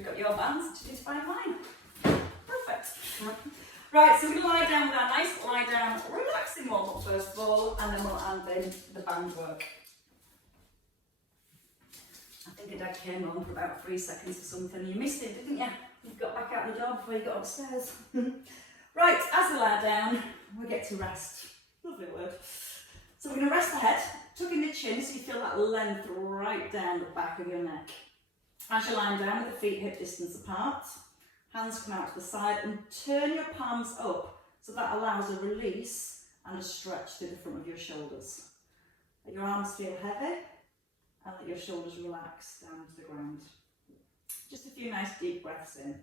you've got your bands, it is fine mine. Perfect. Right, so we're going to lie down with our nice lie down, relaxing warm up first of all, and then we'll add in the band work. I think your dad came on for about 3 seconds or something. You missed it, didn't you? You got back out of the door before you got upstairs. Right, as we lie down, we get to rest. Lovely word. So we're going to rest the head, tuck in the chin so you feel that length right down the back of your neck. As you're lying down with the feet hip distance apart, hands come out to the side and turn your palms up so that allows a release and a stretch through the front of your shoulders. Let your arms feel heavy and let your shoulders relax down to the ground. Just a few nice deep breaths in.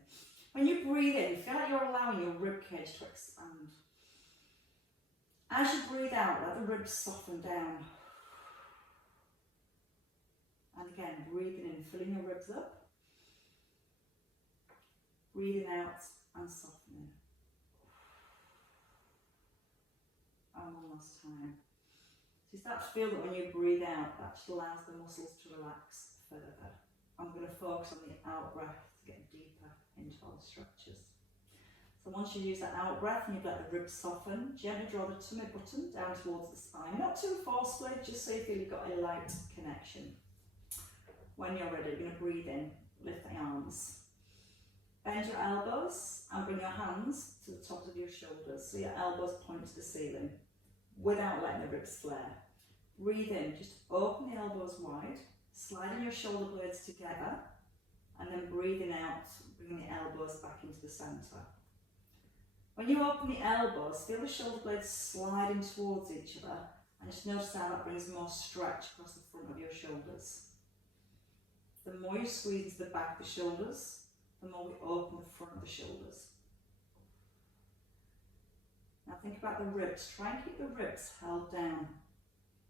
When you breathe in, feel like you're allowing your rib cage to expand. As you breathe out, let the ribs soften down. And again, breathing in, filling your ribs up. Breathing out and softening. And one last time. So you start to feel that when you breathe out, that allows the muscles to relax further. I'm going to focus on the out breath to get deeper into all the structures. So once you use that out breath and you've let the ribs soften, gently draw the tummy button down towards the spine. Not too forcefully, just so you feel you've got a light connection. When you're ready, you're going to breathe in, lift the arms. Bend your elbows and bring your hands to the tops of your shoulders, so your elbows point to the ceiling, without letting the ribs flare. Breathe in, just open the elbows wide, sliding your shoulder blades together, and then breathing out, bringing the elbows back into the centre. When you open the elbows, feel the shoulder blades sliding towards each other, and just notice how that brings more stretch across the front of your shoulders. The more you squeeze into the back of the shoulders, the more we open the front of the shoulders. Now think about the ribs. Try and keep the ribs held down.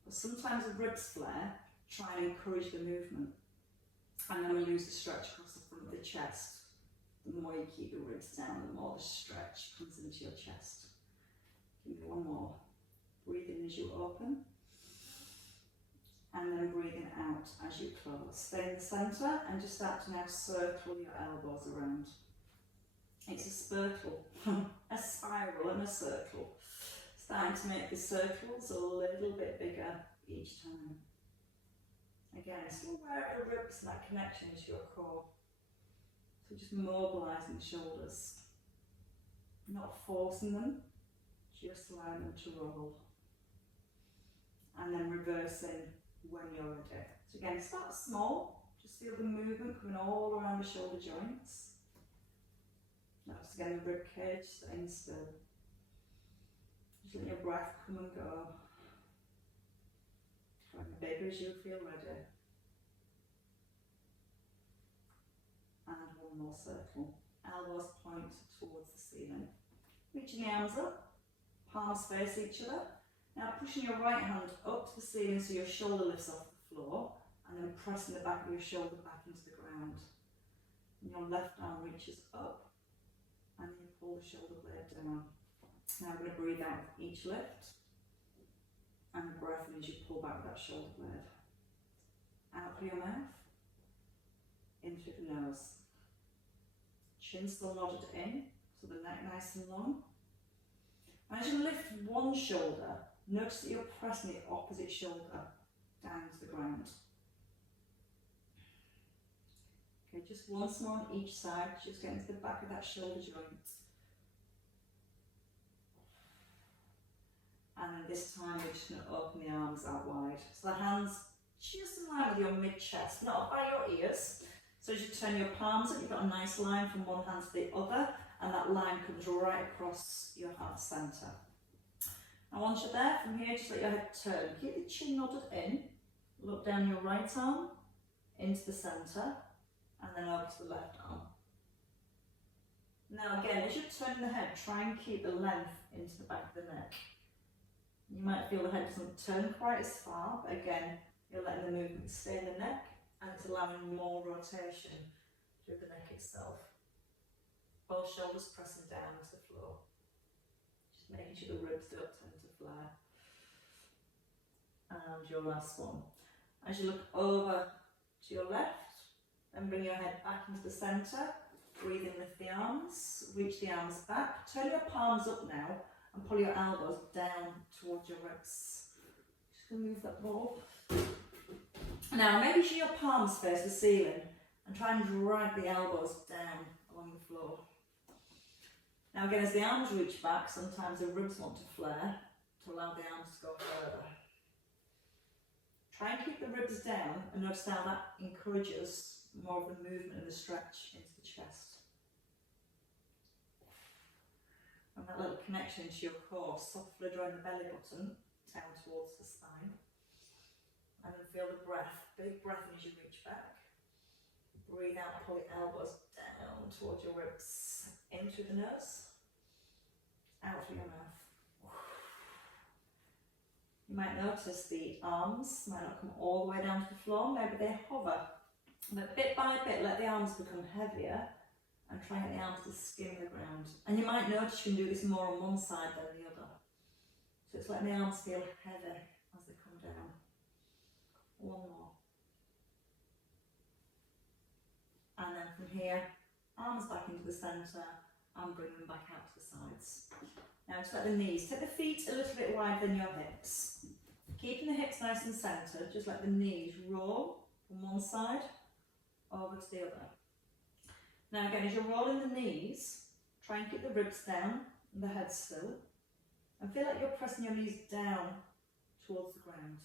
But sometimes the ribs flare, try and encourage the movement. And then we lose the stretch across the front of the chest. The more you keep the ribs down, the more the stretch comes into your chest. Give me one more. Breathe in as you open. And then breathing out as you close. Stay in the centre and just start to now circle your elbows around. It's a circle, a spiral and a circle. Starting to make the circles a little bit bigger each time. Again, still aware of the ribs and that connection to your core. So just mobilising the shoulders. Not forcing them, just allowing them to roll. And then reversing when you're ready. So again, start small. Just feel the movement coming all around the shoulder joints. Notice again the rib cage staying still. Just let your breath come and go. Try and be bigger as you feel ready. And one more circle. Elbows point towards the ceiling. Reaching the arms up, palms face each other. Now pushing your right hand up to the ceiling so your shoulder lifts off the floor, and then pressing the back of your shoulder back into the ground. And your left arm reaches up, and you pull the shoulder blade down. Now we're going to breathe out with each lift, and breath in as you pull back that shoulder blade. Out through your mouth, in through the nose. Chin still nodded in, so the neck nice and long. And as you lift one shoulder, notice that you're pressing the opposite shoulder down to the ground. Okay, just once more on each side, just getting to the back of that shoulder joint. And then this time we're just going to open the arms out wide. So the hands just in line with your mid-chest, not by your ears. So as you turn your palms up, you've got a nice line from one hand to the other, and that line comes right across your heart centre. And once you're there, from here, just let your head turn. Keep the chin nodded in, look down your right arm, into the centre, and then over to the left arm. Now again, as you're turning the head, try and keep the length into the back of the neck. You might feel the head doesn't turn quite as far, but again, you're letting the movement stay in the neck, and it's allowing more rotation through the neck itself. Both shoulders pressing down to the floor. Just making sure the ribs don't tend to flare. And your last one. As you look over to your left, Then bring your head back into the centre. Breathe in, lift the arms, reach the arms back. Turn your palms up now and pull your elbows down towards your ribs. Just going to move that ball. Now, make sure your palms face the ceiling and try and drag the elbows down along the floor. Now again, as the arms reach back, sometimes the ribs want to flare to allow the arms to go further. Try and keep the ribs down and notice how that encourages more of the movement and the stretch into the chest. And that little connection into your core, softly drawing the belly button down towards the spine. And then feel the breath, big breath as you reach back. Breathe out, pull your elbows down towards your ribs. In through the nose, out through your mouth. You might notice the arms might not come all the way down to the floor, maybe they hover. But bit by bit, let the arms become heavier and try and get the arms to skim the ground. And you might notice you can do this more on one side than the other. So it's letting the arms feel heavy as they come down. One more. And then from here, arms back into the centre and bring them back out to the sides. Now just let the knees, take the feet a little bit wider than your hips. Keeping the hips nice and centred, just let the knees roll from one side over to the other. Now again, as you're rolling the knees, try and keep the ribs down and the head still. And feel like you're pressing your knees down towards the ground.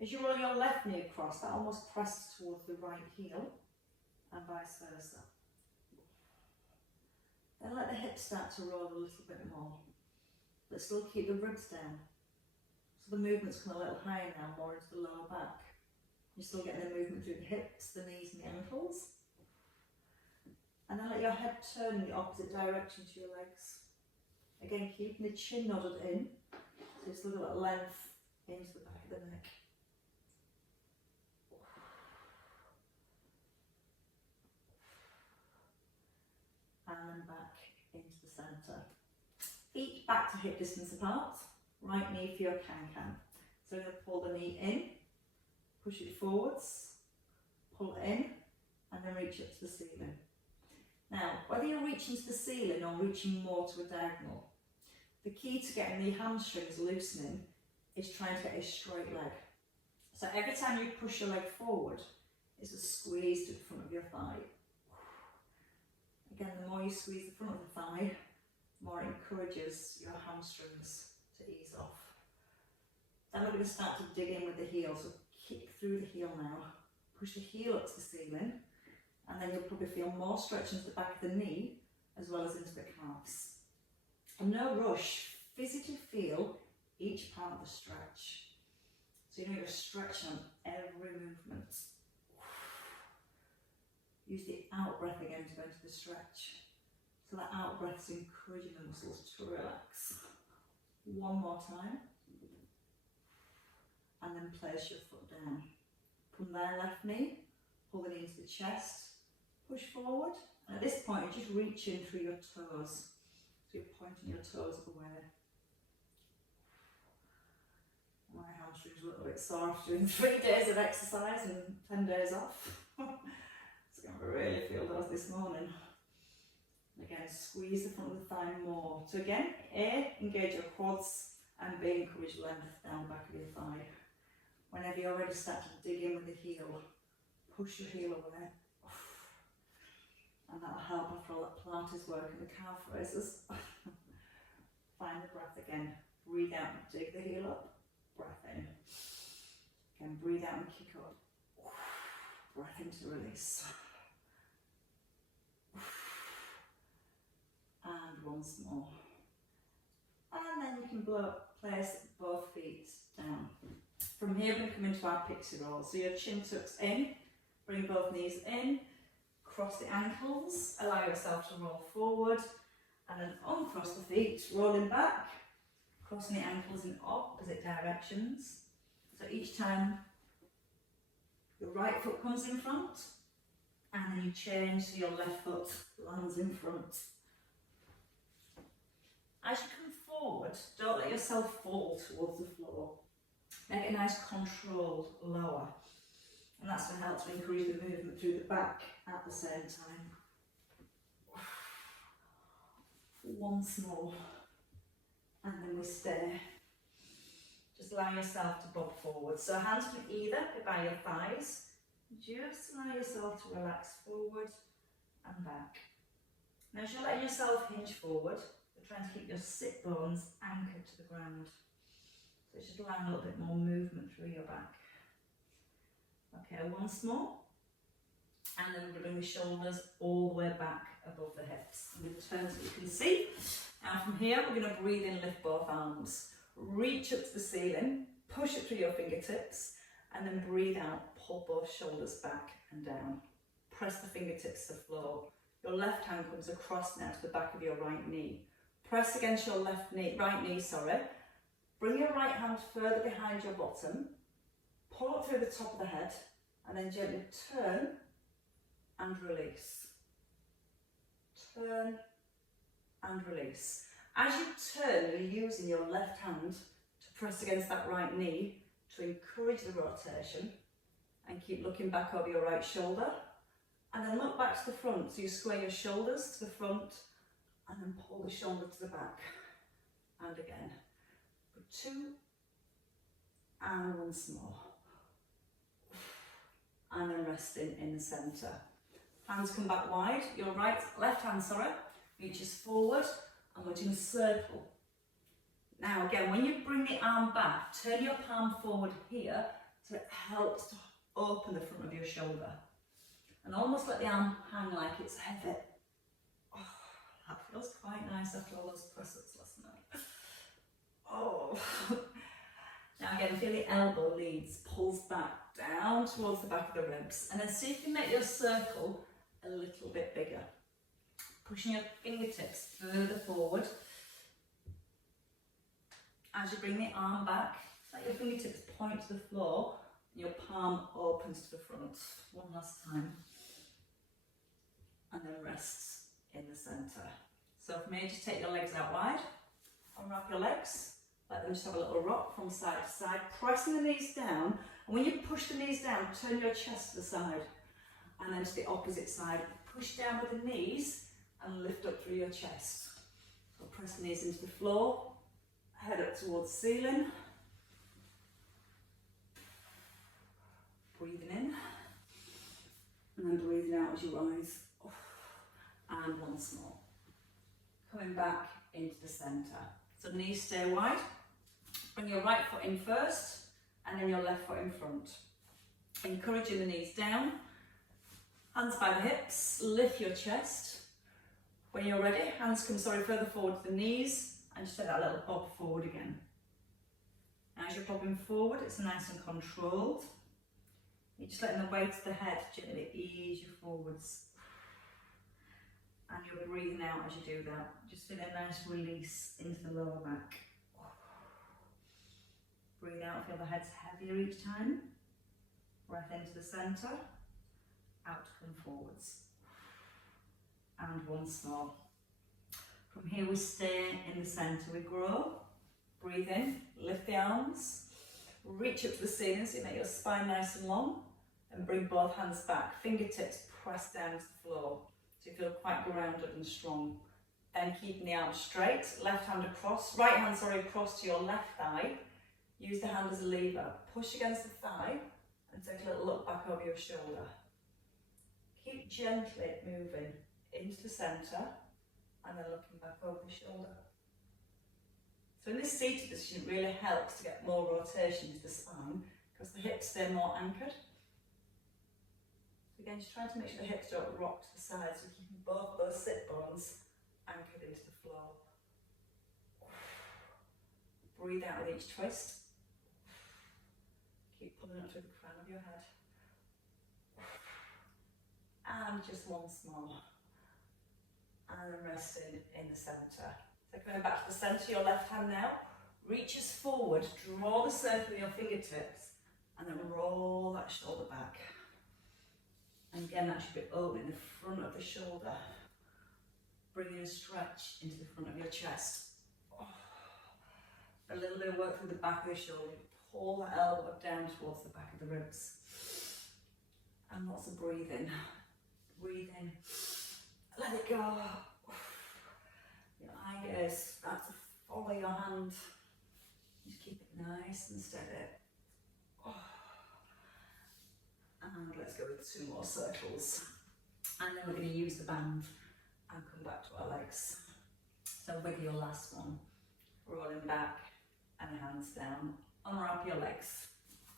As you roll your left knee across, that almost presses towards the right heel and vice versa. Then let the hips start to roll a little bit more, but still keep the ribs down. So the movements come a little higher now, more into the lower back. You're still getting the movement through the hips, the knees and the ankles. And then let your head turn in the opposite direction to your legs. Again, keeping the chin nodded in, so you still got that length into the back of the neck. And then back into the centre. Feet back to hip distance apart. Right knee for your can-can. So you're going to pull the knee in, push it forwards, pull it in, and then reach up to the ceiling. Now, whether you're reaching to the ceiling or reaching more to a diagonal, the key to getting the hamstrings loosening is trying to get a straight leg. So every time you push your leg forward, it's a squeeze to the front of your thigh. Again, the more you squeeze the front of the thigh, the more it encourages your hamstrings to ease off. Then we're going to start to dig in with the heel, so kick through the heel now. Push the heel up to the ceiling, and then you'll probably feel more stretch into the back of the knee, as well as into the calves. And no rush, physically feel each part of the stretch. So you know you're stretching on every movement. Use the out breath again to go into the stretch. So that out breath is encouraging the muscles to relax. One more time. And then place your foot down. From there, left knee, pull the knee into the chest, push forward. And at this point, you're just reaching through your toes. So you're pointing your toes away. My hamstrings are a little bit sore after doing 3 days of exercise and 10 days off. I really feel those this morning. Again, squeeze the front of the thigh more. So again, A, engage your quads, and B, encourage length down the back of your thigh. Whenever you're ready, start to dig in with the heel. Push your heel away. And that'll help after all that Pilates work and the calf raises. Find the breath again. Breathe out and dig the heel up. Breath in. Again, breathe out and kick up. Breath into release. And once more. And then you can place both feet down. From here we're going to come into our pixie roll. So your chin tucks in, bring both knees in, cross the ankles, allow yourself to roll forward, and then uncross the feet, rolling back, crossing the ankles in opposite directions. So each time your right foot comes in front, and then you change so your left foot lands in front. As you come forward, don't let yourself fall towards the floor. Make a nice controlled lower. And that's going to help to encourage the movement through the back at the same time. Once more. And then we stay. Just allow yourself to bob forward. So hands can either be by your thighs. Just allow yourself to relax forward and back. Now as you're letting yourself hinge forward, you're trying to keep your sit bones anchored to the ground. So just allowing a little bit more movement through your back. Okay, once more. And then we're going to bring the shoulders all the way back above the hips. And with the turns that you can see. Now from here, we're going to breathe in, lift both arms. Reach up to the ceiling, push it through your fingertips, and then breathe out, pull both shoulders back and down. Press the fingertips to the floor. Your left hand comes across now to the back of your right knee. Press against your right knee. Bring your right hand further behind your bottom. Pull up through the top of the head, and then gently turn and release. Turn and release. As you turn, you're using your left hand to press against that right knee to encourage the rotation, and keep looking back over your right shoulder, and then look back to the front. So you square your shoulders to the front and then pull the shoulder to the back, and again. For 2 and once more. And then resting in the centre. Hands come back wide. Your left hand reaches forward, and we're doing a circle. Now again, when you bring the arm back, turn your palm forward here so it helps to open the front of your shoulder. And almost let the arm hang like it's heavy. Oh, that feels quite nice after all those press-ups last night. Oh. Now again, feel the elbow leads, pulls back down towards the back of the ribs. And then see if you can make your circle a little bit bigger. Pushing your fingertips further forward. As you bring the arm back, let your fingertips point to the floor and your palm opens to the front. One last time. And then rests in the centre. So from here, just take your legs out wide, unwrap your legs, let them just have a little rock from side to side, pressing the knees down. And when you push the knees down, turn your chest to the side, and then to the opposite side. Push down with the knees and lift up through your chest. So press the knees into the floor, head up towards the ceiling. Breathing in, and then breathing out as you rise. And once more. Coming back into the centre. So knees stay wide. Bring your right foot in first, and then your left foot in front. Encouraging the knees down. Hands by the hips, lift your chest. When you're ready, hands come further forward to the knees, and just take that little bob forward again. As you're bobbing forward, it's nice and controlled. You're just letting the weight of the head gently ease you forwards. And you're breathing out as you do that. Just feel a nice release into the lower back. Breathe out, feel the head's heavier each time. Breath into the centre. Out to come forwards. And once more. From here we stay in the centre. We grow. Breathe in, lift the arms. Reach up to the ceiling so you make your spine nice and long. And bring both hands back. Fingertips press down to the floor. So you feel quite grounded and strong. Then keeping the arms straight, left hand across, right hand across to your left thigh. Use the hand as a lever. Push against the thigh and take a little look back over your shoulder. Keep gently moving into the centre and then looking back over the shoulder. So in this seated position, it really helps to get more rotation to the spine because the hips stay more anchored. Again, just trying to make sure the hips don't rock to the side, so keeping both of those sit bones anchored into the floor. Breathe out with each twist. Keep pulling up to the crown of your head. And just once more. And then resting in the centre. So coming back to the centre, your left hand now reaches forward, draw the circle with your fingertips, and then roll that shoulder back. And again, that should be opening the front of the shoulder. Bringing a stretch into the front of your chest. A little bit of work through the back of the shoulder. Pull that elbow down towards the back of the ribs. And lots of breathing. Breathe in, let it go. Your eye gaze start to follow your hand. Just keep it nice and steady. And let's go with 2 more circles. And then we're going to use the band and come back to our legs. So with your last one, rolling back and your hands down, unwrap your legs.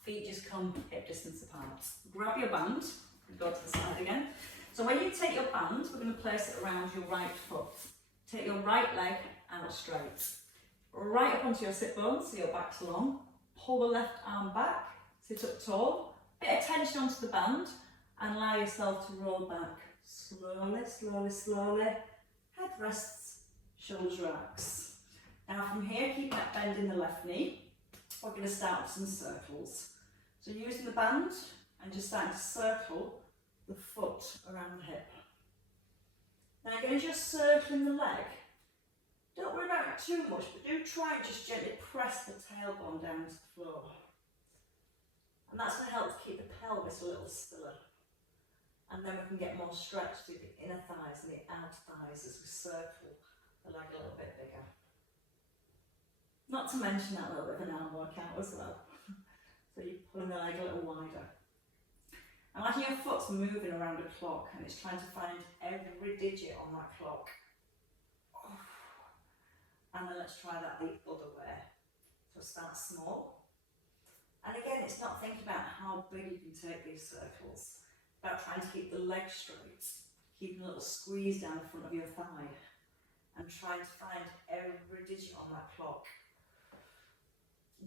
Feet just come hip distance apart. Grab your band and go to the side again. So when you take your band, we're going to place it around your right foot. Take your right leg out straight. Right up onto your sit bones, so your back's long. Pull the left arm back, sit up tall. Bit of tension onto the band and allow yourself to roll back. Slowly, slowly, slowly. Head rests, shoulders relax. Now from here, keep that bend in the left knee. We're going to start with some circles. So using the band and just starting to circle the foot around the hip. Now again, as you're circling the leg, don't worry about it too much, but do try and just gently press the tailbone down to the floor. And that's going to help to keep the pelvis a little stiller. And then we can get more stretch through the inner thighs and the outer thighs as we circle the leg a little bit bigger. Not to mention that little bit of an arm workout as well. So you're pulling the leg a little wider. Imagine your foot's moving around a clock and it's trying to find every digit on that clock. And then let's try that the other way. So start small. And again, it's not thinking about how big you can take these circles. It's about trying to keep the leg straight, keeping a little squeeze down the front of your thigh, and trying to find every digit on that clock.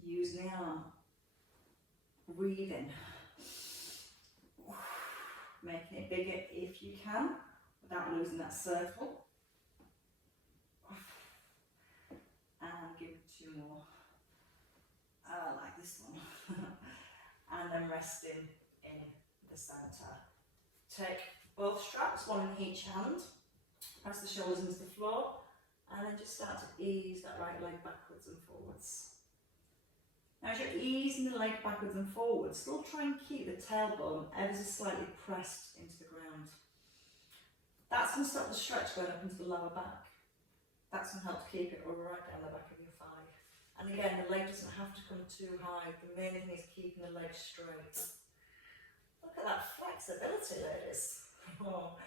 Using the arm. Breathing. Making it bigger if you can, without losing that circle. And give it 2 more. I like this one. And then resting in the centre. Take both straps, one in each hand. Press the shoulders into the floor. And then just start to ease that right leg backwards and forwards. Now as you're easing the leg backwards and forwards, still try and keep the tailbone ever so slightly pressed into the ground. That's going to stop the stretch going up into the lower back. That's going to help keep it right down the back of your thigh. And again, the leg doesn't have to come too high. The main thing is keeping the leg straight. Look at that flexibility, ladies. Oh.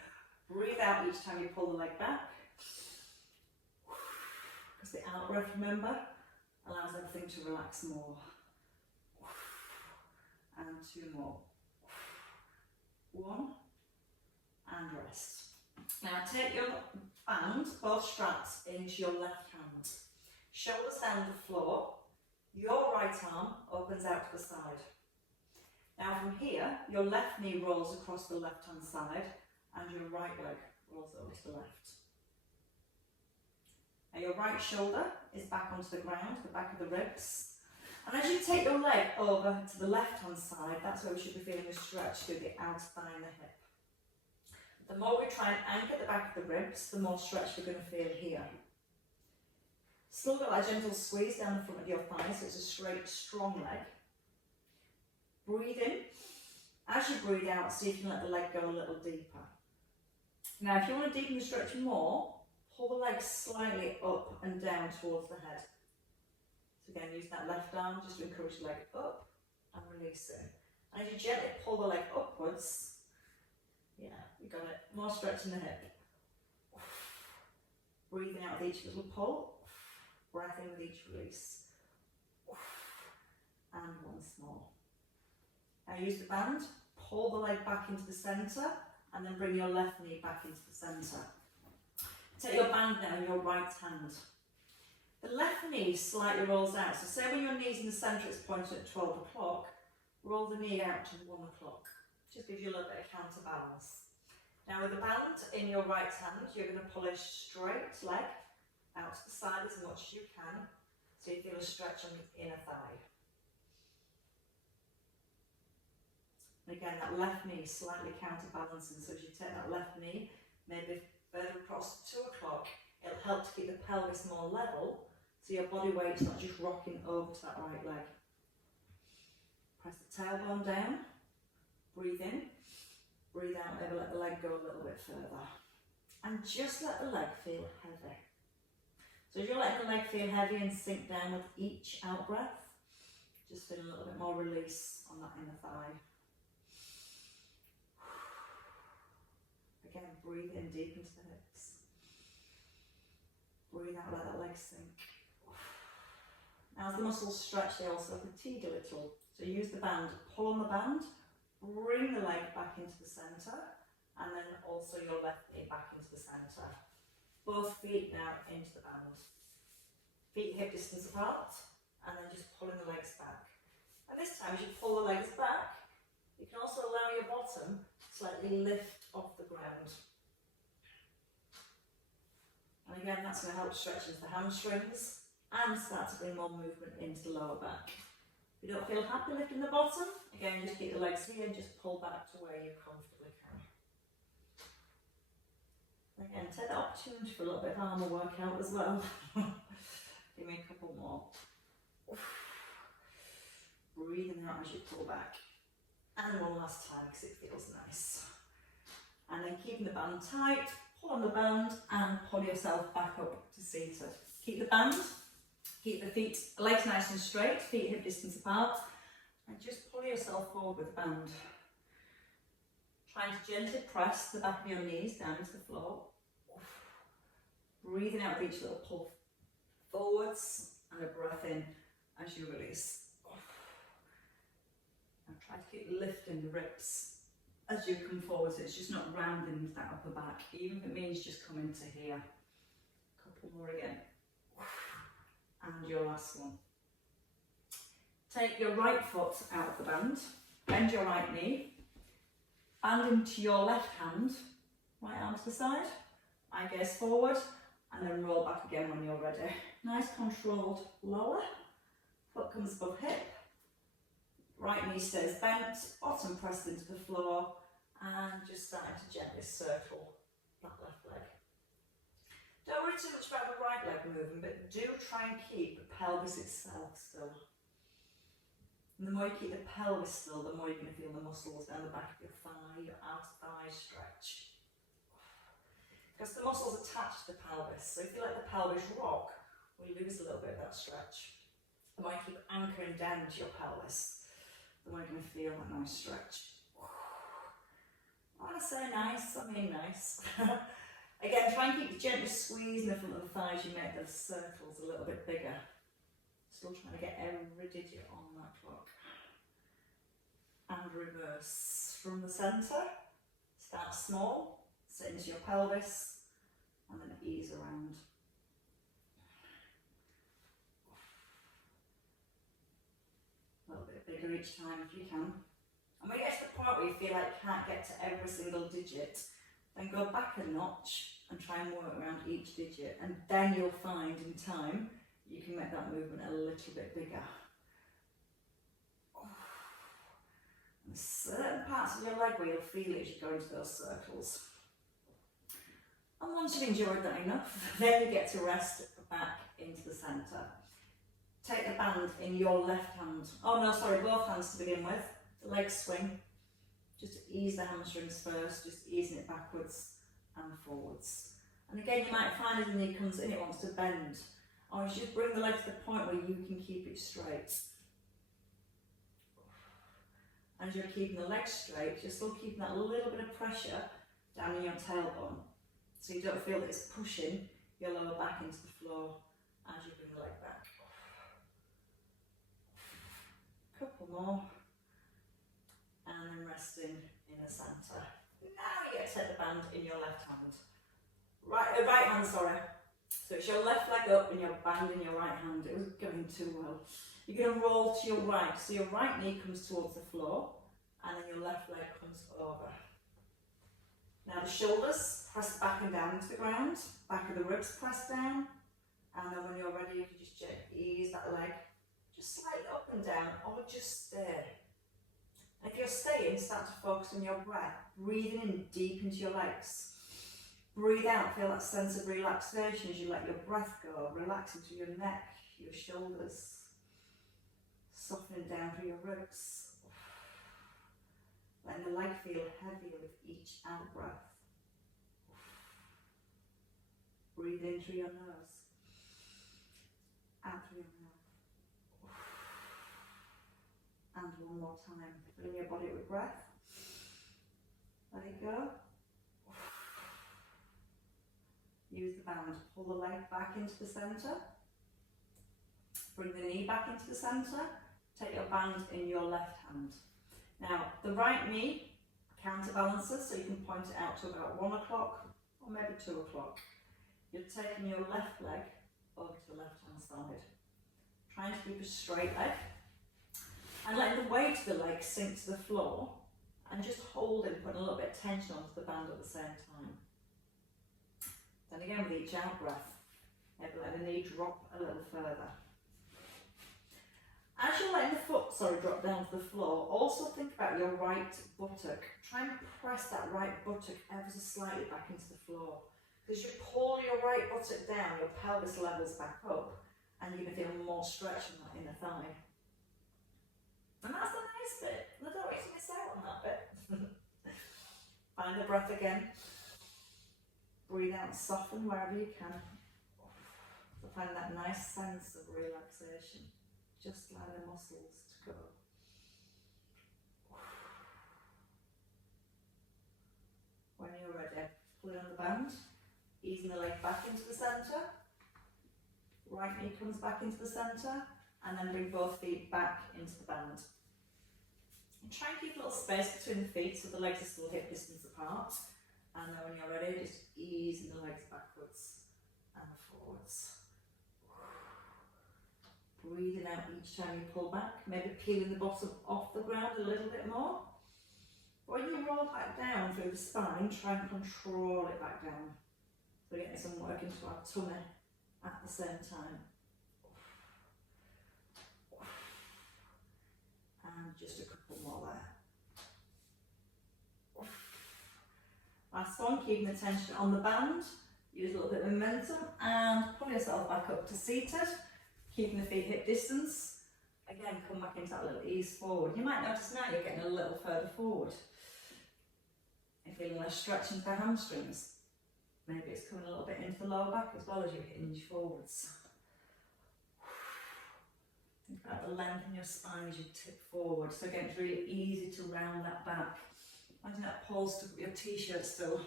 Breathe out each time you pull the leg back. Because the out breath, remember, allows everything to relax more. And 2 more. 1. And rest. Now take your band, both straps, into your left hand. Shoulders down the floor. Your right arm opens out to the side. Now from here, your left knee rolls across the left hand side and your right leg rolls over to the left. Now your right shoulder is back onto the ground, the back of the ribs. And as you take your leg over to the left hand side, that's where we should be feeling a stretch through the outer thigh and the hip. The more we try and anchor the back of the ribs, the more stretch we're going to feel here. Still got that gentle squeeze down the front of your thigh, so it's a straight, strong leg. Breathe in. As you breathe out, see if you can let the leg go a little deeper. Now, if you want to deepen the stretch more, pull the leg slightly up and down towards the head. So again, use that left arm just to encourage the leg up and release it. And as you gently pull the leg upwards, yeah, you got it. More stretch in the hip. Breathing out with each little pull. Breath in with each release. And once more. Now use the band, pull the leg back into the centre, and then bring your left knee back into the centre. Take your band now in your right hand. The left knee slightly rolls out. So say when your knee's in the centre, it's pointing at 12 o'clock, roll the knee out to 1 o'clock. Just gives you a little bit of counterbalance. Now with the band in your right hand, you're going to pull a straight leg out to the side as much as you can, so you feel a stretch on the inner thigh. And again, that left knee slightly counterbalancing, so as you take that left knee, maybe further across to 2 o'clock, it'll help to keep the pelvis more level, so your body weight's not just rocking over to that right leg. Press the tailbone down, breathe in, Breathe out, maybe let the leg go a little bit further. And just let the leg feel heavy. So as you're letting the leg feel heavy and sink down with each out breath, just feel a little bit more release on that inner thigh. Again, breathe in deep into the hips. Breathe out, let that leg sink. Now as the muscles stretch, they also fatigue a little. So use the band, pull on the band, bring the leg back into the centre, and then also your left knee back into the centre. Both feet now into the band. Feet hip distance apart, and then just pulling the legs back. And this time, as you pull the legs back, you can also allow your bottom to slightly lift off the ground. And again, that's going to help stretch into the hamstrings and start to bring more movement into the lower back. If you don't feel happy lifting the bottom, again, just keep the legs here and just pull back to where you comfortably can. Again, take the opportunity for a little bit of armour workout as well. Give me a couple more. Breathing out as you pull back. And one last time because it feels nice. And then keeping the band tight, pull on the band and pull yourself back up to seated. Keep the band, keep the feet, legs nice and straight, feet hip distance apart, and just pull yourself forward with the band. Trying to gently press the back of your knees down to the floor. Breathing out with each little pull forwards and a breath in as you release. And try to keep lifting the ribs as you come forward, so it's just not rounding that upper back, even if it means just coming to here. A couple more again. And your last one. Take your right foot out of the band, bend your right knee, band into your left hand, right arm to the side, eye gaze forward, and then roll back again when you're ready. Nice controlled lower, foot comes above hip, right knee stays bent, bottom pressed into the floor, and just starting to gently circle that left leg. Don't worry too much about the right leg moving, but do try and keep the pelvis itself still. And the more you keep the pelvis still, the more you're going to feel the muscles down the back of your thigh, your outer thigh stretch. Because the muscles attach to the pelvis, so if you let the pelvis rock, we lose a little bit of that stretch. The more you keep anchoring down to your pelvis, the more you're going to feel that nice stretch. When I say nice, I mean nice. Again, try and keep gently squeezing the front of the thighs, you make those circles a little bit bigger. Still trying to get every digit on that clock. And reverse from the centre. Start small, sit into your pelvis, and then ease around. A little bit bigger each time if you can. And when you get to the point where you feel like you can't get to every single digit, then go back a notch and try and work around each digit, and then you'll find in time you can make that movement a little bit bigger. And there's certain parts of your leg where you'll feel it as you go into those circles. And once you've enjoyed that enough, then you get to rest back into the centre. Take the band in your left hand. Oh no, sorry, both hands to begin with. The legs swing. Just to ease the hamstrings first, just easing it backwards and forwards. And again, you might find as the knee comes in, it wants to bend. Or you just bring the leg to the point where you can keep it straight. As you're keeping the legs straight, you're still keeping that little bit of pressure down in your tailbone. So you don't feel that it's pushing your lower back into the floor as you bring the leg back. Couple more. And then resting in the centre. Now you get to take the band in your left hand. Right hand, sorry. So it's your left leg up and your band in your right hand. It was going too well. You're going to roll to your right. So your right knee comes towards the floor and then your left leg comes over. Now the shoulders press back and down into the ground. Back of the ribs press down. And then when you're ready, you can just gently ease that leg. Just slightly up and down or just stay. And if you're staying, start to focus on your breath. Breathing in deep into your legs. Breathe out, feel that sense of relaxation as you let your breath go. Relax into your neck, your shoulders. Softening down through your ribs. Letting the leg feel heavier with each out breath. Breathe in through your nose, out through your mouth. And one more time. Fill your body with breath. Let it go. Use the band. Pull the leg back into the centre. Bring the knee back into the centre. Take your band in your left hand. Now, the right knee counterbalances, so you can point it out to about 1 o'clock or maybe 2 o'clock. You're taking your left leg over to the left hand side. Trying to keep a straight leg. And letting the weight of the leg sink to the floor. And just holding, putting a little bit of tension onto the band at the same time. Then again with each out breath, maybe let the knee drop a little further. As you're letting the foot, drop down to the floor, also think about your right buttock. Try and press that right buttock ever so slightly back into the floor. Because you pull your right buttock down, your pelvis levels back up, and you're going to feel more stretch in that inner thigh. And that's the nice bit. I don't want you to miss out on that bit. Find the breath again. Breathe out and soften wherever you can. So find that nice sense of relaxation. Just allow the muscles to go. When you're ready, pull it on the band, easing the leg back into the centre. Right knee comes back into the centre, and then bring both feet back into the band. And try and keep a little space between the feet so the legs are still hip distance apart. And then when you're ready, just easing the legs backwards and forwards. Breathing out each time you pull back, maybe peeling the bottom off the ground a little bit more. When you roll back down through the spine, try and control it back down. So we're getting some work into our tummy at the same time. And just a couple more there. Last one, keeping the tension on the band. Use a little bit of momentum and pull yourself back up to seated. Keeping the feet hip distance. Again, come back into that little ease forward. You might notice now you're getting a little further forward. You're feeling less stretching for hamstrings. Maybe it's coming a little bit into the lower back as well as you hinge forwards. Think about the length in your spine as you tip forward. So again, it's really easy to round that back. Imagine that pole stuck with your t-shirt still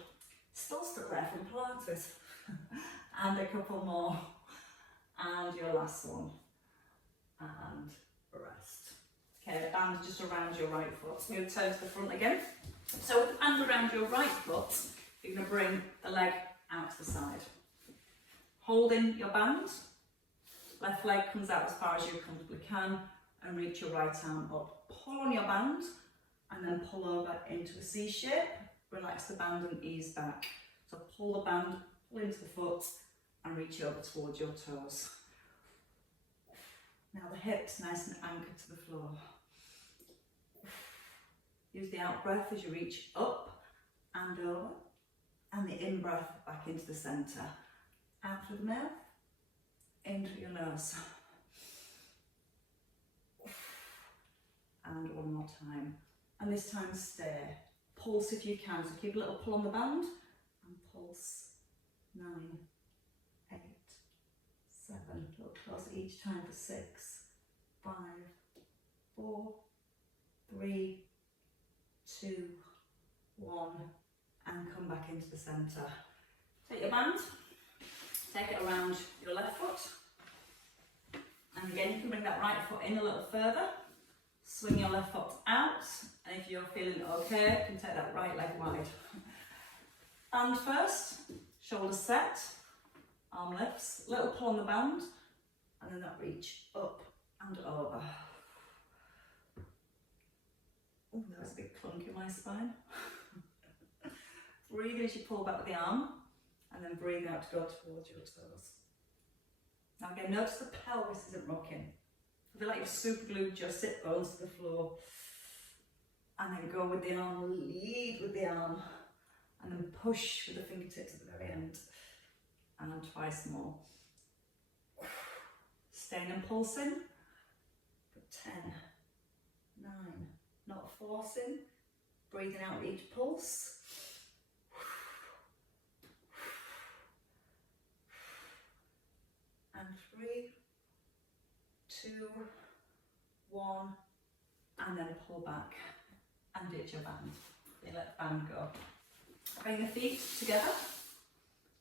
stuck there from Pilates. And a couple more. And your last one. And rest. Okay, the band just around your right foot. So you're going to turn to the front again. So with the band around your right foot, you're going to bring the leg out to the side. Holding your band. Left leg comes out as far as you comfortably can and reach your right arm up. Pull on your band and then pull over into a C shape. Relax the band and ease back. So pull the band, pull into the foot and reach over towards your toes. Now the hips nice and anchored to the floor. Use the out breath as you reach up and over, and the in breath back into the centre. Out through the mouth, in through your nose. And one more time. And this time stay. Pulse if you can. So keep a little pull on the band and pulse. 9, 8, 7. A little closer each time for 6, 5, 4, 3, 2, 1. And come back into the centre. Take your band. Take it around your left foot. And again, you can bring that right foot in a little further. Swing your left foot out. And if you're feeling okay, you can take that right leg wide. And first, shoulders set, arm lifts, little pull on the band, and then that reach up and over. Oh, that was a big clunk in my spine. Breathe as you pull back with the arm, and then breathe out to go towards your toes. Now again, notice the pelvis isn't rocking. I feel like you've super glued your sit bones to the floor. And then go with the arm, lead with the arm, and then push with the fingertips at the very end. And twice more. Staying and pulsing. For 10, 9, not forcing. Breathing out with each pulse. And 3, 2, 1, and then pull back and ditch your band. You let the band go. Bring the feet together.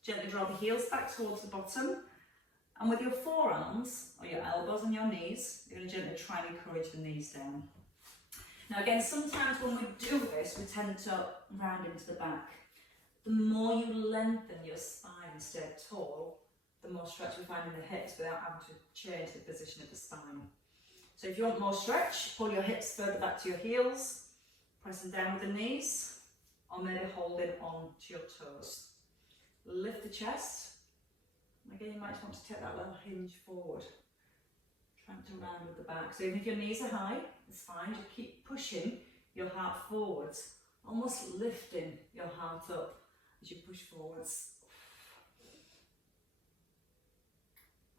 Gently draw the heels back towards the bottom. And with your forearms, or your elbows and your knees, you're going to gently try and encourage the knees down. Now again, sometimes when we do this, we tend to round into the back. The more you lengthen your spine and stay tall, the more stretch we find in the hips without having to change the position of the spine. So if you want more stretch, pull your hips further back to your heels, pressing down with the knees, or maybe holding on to your toes. Lift the chest. Again, you might want to take that little hinge forward, trying to round with the back. So even if your knees are high, it's fine. Just keep pushing your heart forwards, almost lifting your heart up as you push forwards.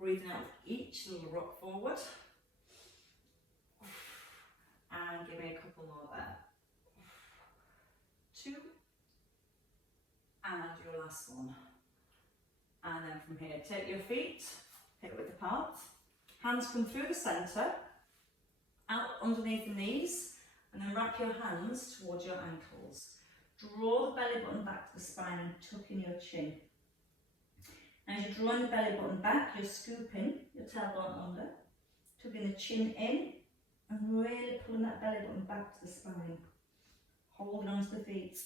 Breathing out with each little rock forward. And give me a couple more there. 2. And your last one. And then from here, take your feet, hip width apart. Hands come through the centre, out underneath the knees, and then wrap your hands towards your ankles. Draw the belly button back to the spine and tuck in your chin. As you're drawing the belly button back, you're scooping your tailbone under, tucking the chin in, and really pulling that belly button back to the spine. Holding onto the feet.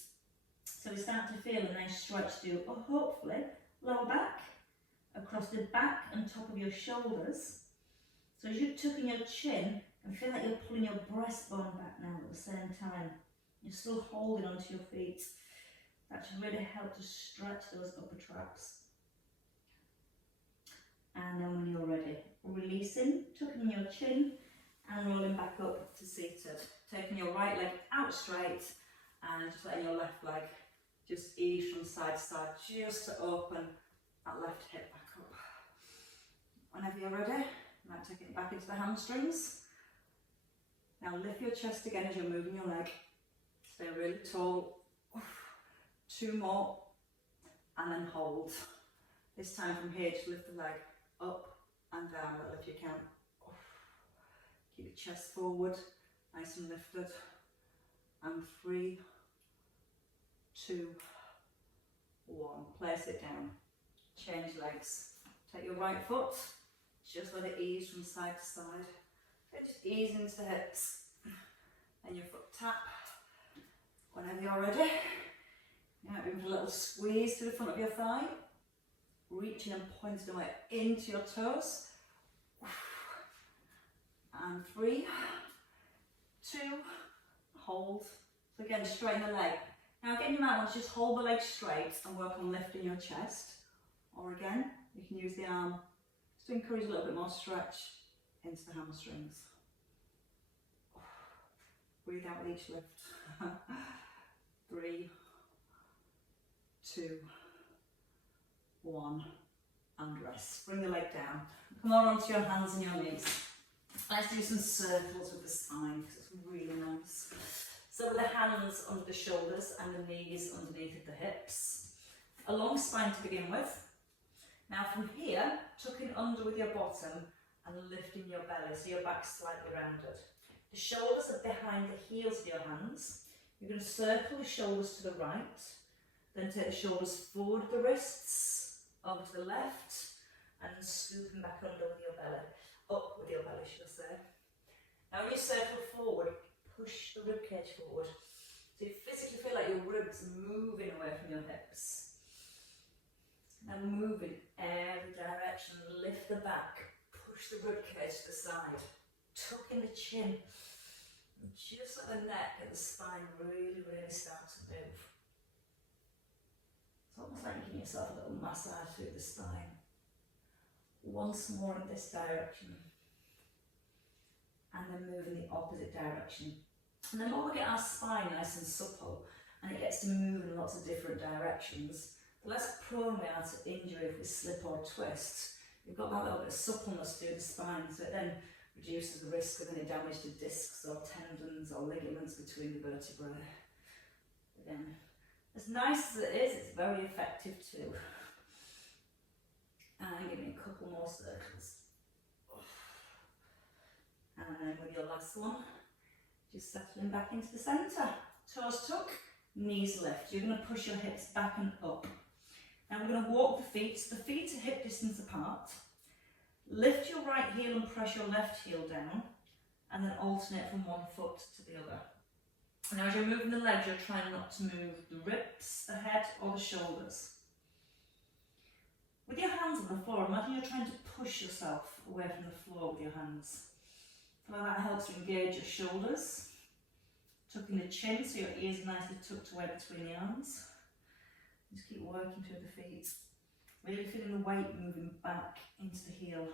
So we start to feel a nice stretch through, or hopefully, lower back, across the back and top of your shoulders. So as you're tucking your chin, and feel like you're pulling your breastbone back now at the same time. You're still holding onto your feet. That should really help to stretch those upper traps. And then when you're ready, releasing, tucking your chin, and rolling back up to seated. Taking your right leg out straight, and just letting your left leg just ease from side to side, just to open that left hip back up. Whenever you're ready, you might take it back into the hamstrings. Now lift your chest again as you're moving your leg. Stay really tall. 2 more, and then hold. This time from here, just lift the leg up and down a little if you can. Keep your chest forward, nice and lifted. And 3, 2, 1. Place it down. Change legs. Take your right foot, just let it ease from side to side. Just ease into the hips. And your foot tap. Whenever you're ready, you might give it a little squeeze to the front of your thigh. Reaching and pointing away into your toes. And 3, 2, hold. So again, straighten the leg. Now again, you might want to just hold the leg straight and work on lifting your chest. Or again, you can use the arm just to encourage a little bit more stretch into the hamstrings. Breathe out with each lift. 3, 2, 1, and rest. Bring the leg down. Come on onto your hands and your knees. Let's do some circles with the spine because it's really nice. So with the hands under the shoulders and the knees underneath the hips. A long spine to begin with. Now from here, tucking under with your bottom and lifting your belly so your back's slightly rounded. The shoulders are behind the heels of your hands. You're going to circle the shoulders to the right, then take the shoulders forward the wrists, over to the left, and scooping back under with your belly. Up with your belly, should I say. Now when you circle forward, push the ribcage forward. So you physically feel like your ribs are moving away from your hips. Now move in every direction, lift the back, push the ribcage to the side, tuck in the chin, and just let the neck and the spine really start to move. It's almost like giving yourself a little massage through the spine. Once more in this direction. And then move in the opposite direction. And the more we get our spine nice and supple, and it gets to move in lots of different directions, the less prone we are to injury if we slip or twist. We've got that little bit of suppleness through the spine, so it then reduces the risk of any damage to discs or tendons or ligaments between the vertebrae. Again, as nice as it is, it's very effective too. And give me a couple more circles. And then with your last one, just settling back into the centre. Toes tuck, knees lift. You're going to push your hips back and up. Now we're going to walk the feet. So the feet are hip distance apart. Lift your right heel and press your left heel down. And then alternate from one foot to the other. Now as you're moving the legs, you're trying not to move the ribs, the head or the shoulders. With your hands on the floor, imagine you're trying to push yourself away from the floor with your hands. So that helps you engage your shoulders, tucking the chin so your ears are nicely tucked away between the arms. Just keep working through the feet, really feeling the weight moving back into the heel.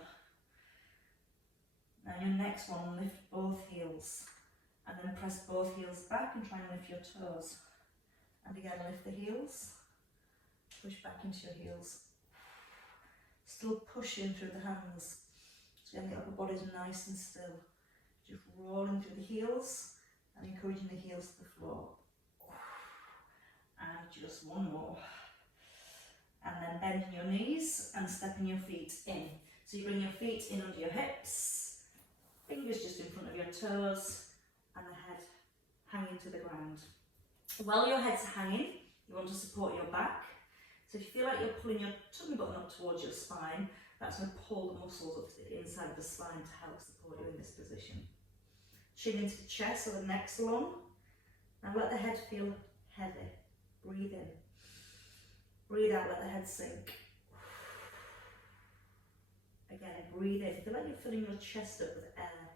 Now your next one, lift both heels and then press both heels back and try and lift your toes. And again, lift the heels, push back into your heels. Still pushing through the hands. So again, the upper body's nice and still. Just rolling through the heels and encouraging the heels to the floor. And just one more. And then bending your knees and stepping your feet in. So you bring your feet in under your hips, fingers just in front of your toes, and the head hanging to the ground. While your head's hanging, you want to support your back. So if you feel like you're pulling your tummy button up towards your spine, that's going to pull the muscles up to the inside of the spine to help support you in this position. Chin into the chest so the neck's long. Now let the head feel heavy. Breathe in. Breathe out, let the head sink. Again, breathe in. Feel like you're filling your chest up with air.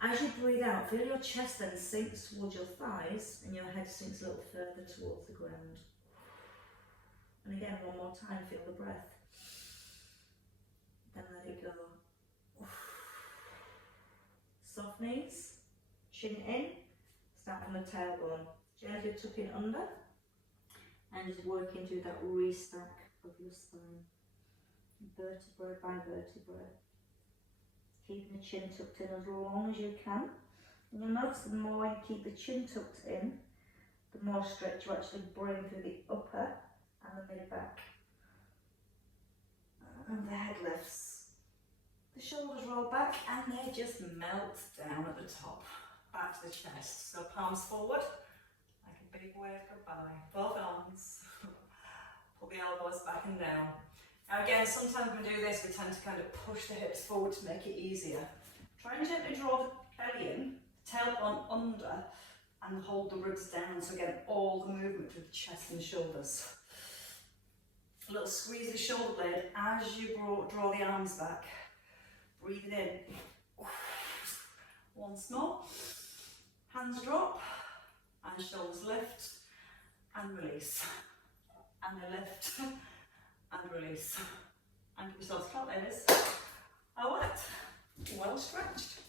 As you breathe out, feel your chest then sinks towards your thighs and your head sinks a little further towards the ground. And again, one more time, feel the breath. Then let it go. Soft knees, chin in, start from the tailbone. Gently tucking under and just working through that restack of your spine. Vertebrae by vertebrae. Keeping the chin tucked in as long as you can. And you'll notice the more you keep the chin tucked in, the more stretch you actually bring through the upper and the mid-back. And the head lifts. The shoulders roll back and they just melt down at the top. Back to the chest. So palms forward, like a big wave goodbye. Both arms. Pull the elbows back and down. Now again, sometimes when we do this, we tend to kind of push the hips forward to make it easier. Try and gently draw the belly in, tailbone under, and hold the ribs down. So again, all the movement through the chest and shoulders. A little squeeze of the shoulder blade as you draw the arms back. Breathe it in. Once more. Hands drop, and shoulders lift, and release. And they lift, and release. And give yourselves a clap, ladies. Alright, well stretched.